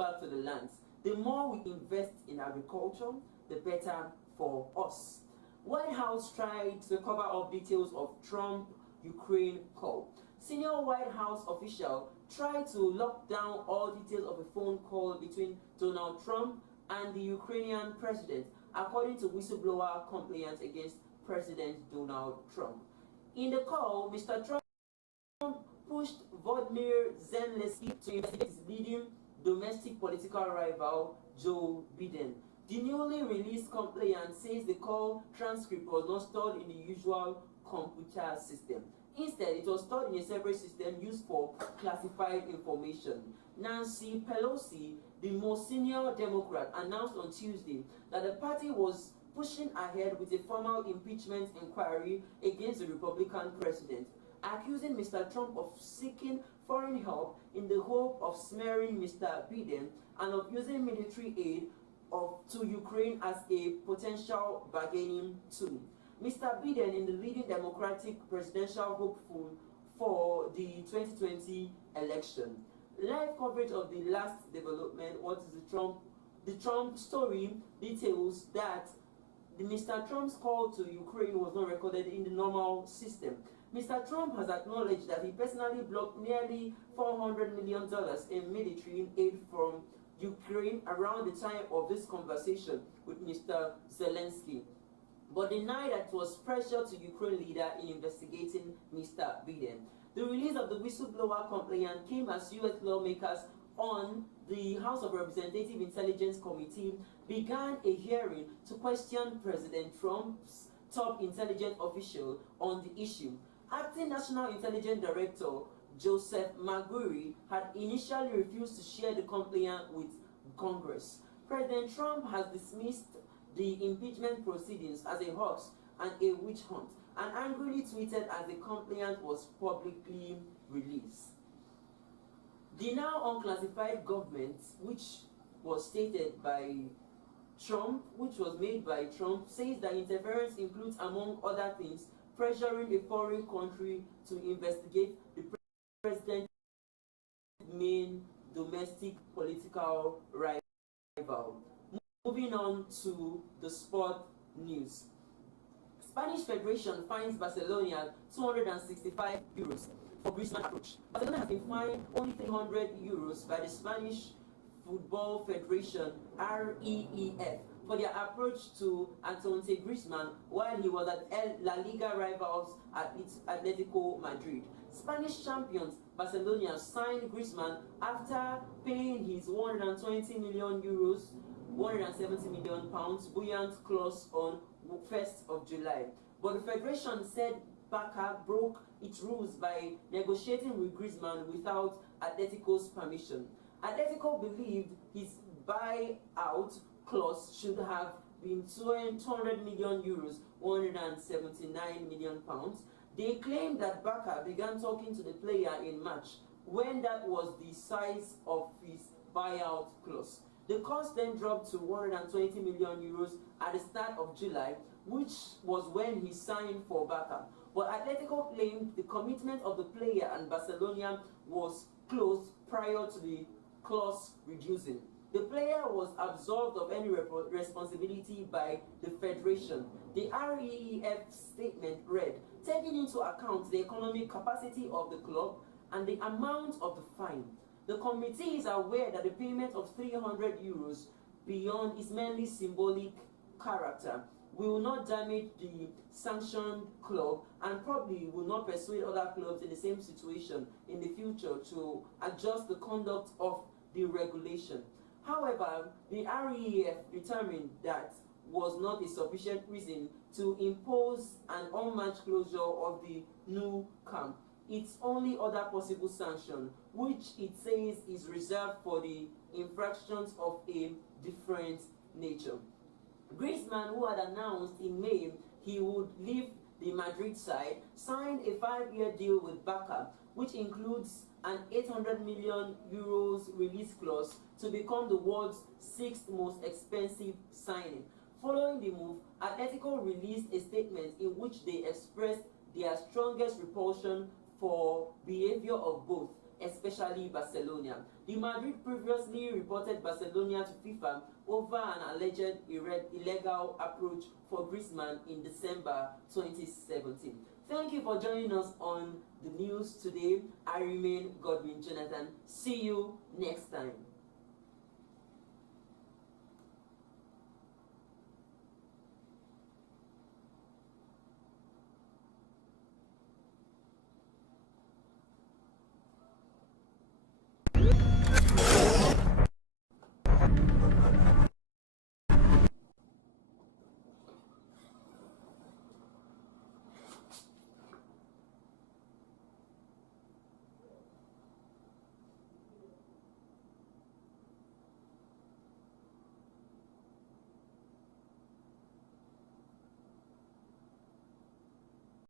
back to the lands. The more we invest in agriculture, the better for us. White House tried to cover up details of Trump-Ukraine call. Senior White House official tried to lock down all details of a phone call between Donald Trump and the Ukrainian president, according to whistleblower complaints against President Donald Trump. In the call, Mr. Trump pushed Volodymyr Zelensky to investigate his leading domestic political rival, Joe Biden. The newly released complaint says the call transcript was not stored in the usual computer system. Instead, it was stored in a separate system used for classified information. Nancy Pelosi, the most senior Democrat, announced on Tuesday that the party was pushing ahead with a formal impeachment inquiry against the Republican president, accusing Mr. Trump of seeking foreign help in the hope of smearing Mr. Biden and of using military aid to Ukraine as a potential bargaining tool. Mr. Biden is the leading Democratic presidential hopeful for the 2020 election. Live coverage of the last development, the Trump story, details that Mr. Trump's call to Ukraine was not recorded in the normal system. Mr. Trump has acknowledged that he personally blocked nearly $400 million in military aid from Ukraine around the time of this conversation with Mr. Zelensky, but denied that it was pressure to Ukraine leader in investigating Mr. Biden. The release of the whistleblower complaint came as U.S. lawmakers on the House of Representatives Intelligence Committee began a hearing to question President Trump's top intelligence official on the issue. Acting National Intelligence Director Joseph Maguri had initially refused to share the complaint with Congress. President Trump has dismissed the impeachment proceedings as a hoax and a witch hunt, and angrily tweeted as the complaint was publicly released. The now unclassified government, which was stated by Trump, which was made by Trump, says that interference includes, among other things, pressuring a foreign country to investigate the president's main domestic political rival. Moving on to the sport news. Spanish Federation fines Barcelona €265 for Griezmann approach. Barcelona has been fined only €300 by the Spanish Football Federation (REEF) for their approach to Antoine Griezmann while he was at La Liga rivals at Atletico Madrid. Spanish champions Barcelona signed Griezmann after paying his €120 million, £170 million buoyant clause on 1st of July. But the federation said Barca broke its rules by negotiating with Griezmann without Atletico's permission. Atletico believed his buyout clause should have been €200 million, £179 million. They claimed that Barca began talking to the player in March, when that was the size of his buyout clause. The cost then dropped to €120 million at the start of July, which was when he signed for Barca. But Atletico claimed the commitment of the player and Barcelona was closed prior to the clause reducing. The player was absolved of any responsibility by the federation. The REEF statement read, taking into account the economic capacity of the club and the amount of the fine, the committee is aware that the payment of €300 beyond its mainly symbolic character will not damage the sanctioned club and probably will not persuade other clubs in the same situation in the future to adjust the conduct of the regulation. However, the REF determined that was not a sufficient reason to impose an unmatched closure of the Nou Camp. Its only other possible sanction, which it says is reserved for the infractions of a different nature. Griezmann, who had announced in May he would leave the Madrid side, signed a 5-year deal with Barca, which includes an €800 million release clause to become the world's 6th most expensive signing. Following the move, Atletico released a statement in which they expressed their strongest repulsion for behavior of both, especially Barcelona. The Madrid previously reported Barcelona to FIFA over an alleged illegal approach for Griezmann in December 2017. Thank you for joining us on the news today. I remain Godwin Jonathan. See you next time.